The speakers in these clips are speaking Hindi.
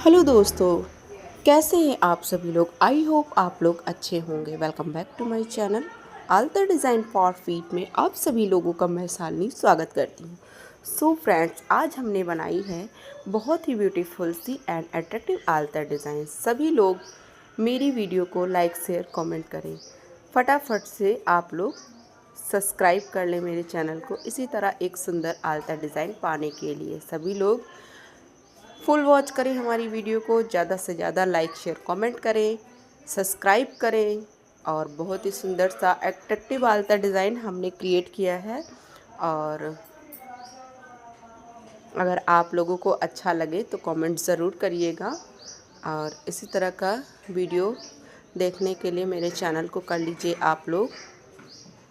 हेलो दोस्तों, कैसे हैं आप सभी लोग। आई होप आप लोग अच्छे होंगे। Welcome back to my channel alta design for feet में आप सभी लोगों का मैं शालिनी स्वागत करती हूँ। सो फ्रेंड्स, आज हमने बनाई है बहुत ही ब्यूटीफुल सी एंड अट्रैक्टिव आल्तर डिज़ाइन। सभी लोग मेरी वीडियो को लाइक शेयर कमेंट करें। फटाफट से आप लोग सब्सक्राइब कर लें मेरे चैनल को। इसी तरह एक सुंदर आल्तर डिज़ाइन पाने के लिए सभी लोग फुल वॉच करें हमारी वीडियो को, ज़्यादा से ज़्यादा लाइक शेयर कमेंट करें, सब्सक्राइब करें। और बहुत ही सुंदर सा अट्रैक्टिव आल्ता डिज़ाइन हमने क्रिएट किया है। और अगर आप लोगों को अच्छा लगे तो कमेंट ज़रूर करिएगा। और इसी तरह का वीडियो देखने के लिए मेरे चैनल को कर लीजिए आप लोग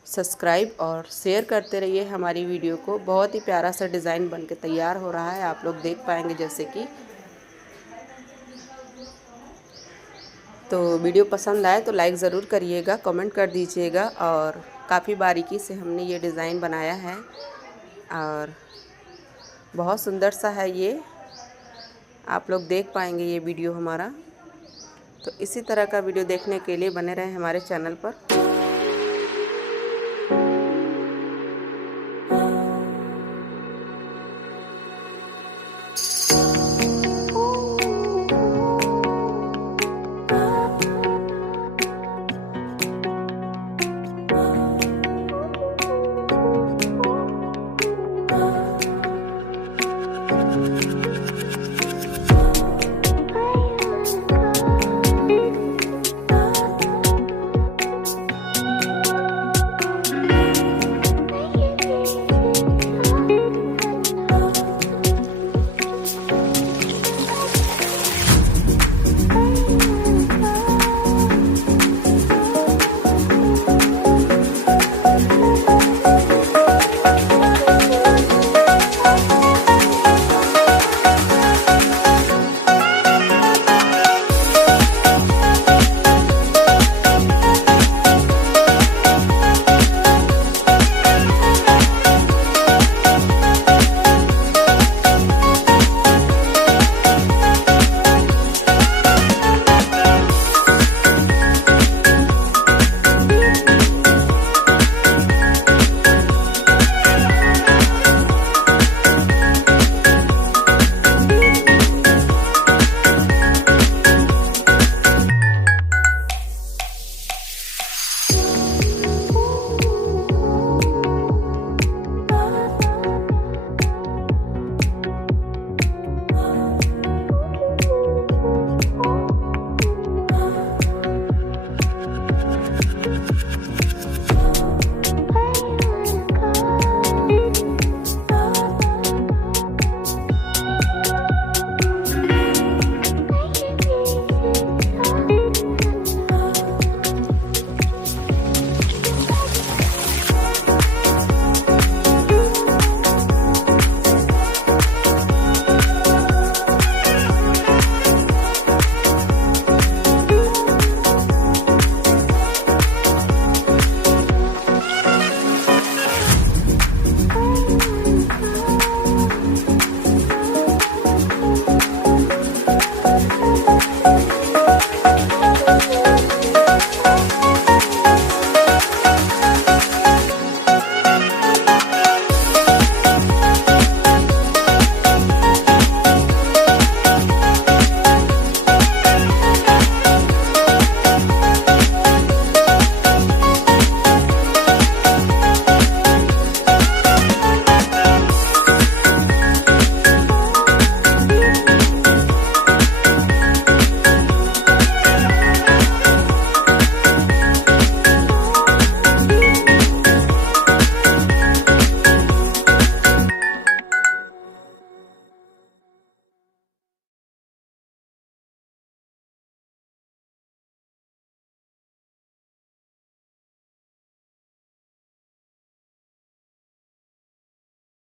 सब्सक्राइब और शेयर करते रहिए हमारी वीडियो को। बहुत ही प्यारा सा डिज़ाइन बन के तैयार हो रहा है, आप लोग देख पाएंगे। जैसे कि तो वीडियो पसंद आए तो लाइक ज़रूर करिएगा, कमेंट कर दीजिएगा। और काफ़ी बारीकी से हमने ये डिज़ाइन बनाया है और बहुत सुंदर सा है ये, आप लोग देख पाएंगे ये वीडियो हमारा। तो इसी तरह का वीडियो देखने के लिए बने रहें हमारे चैनल पर।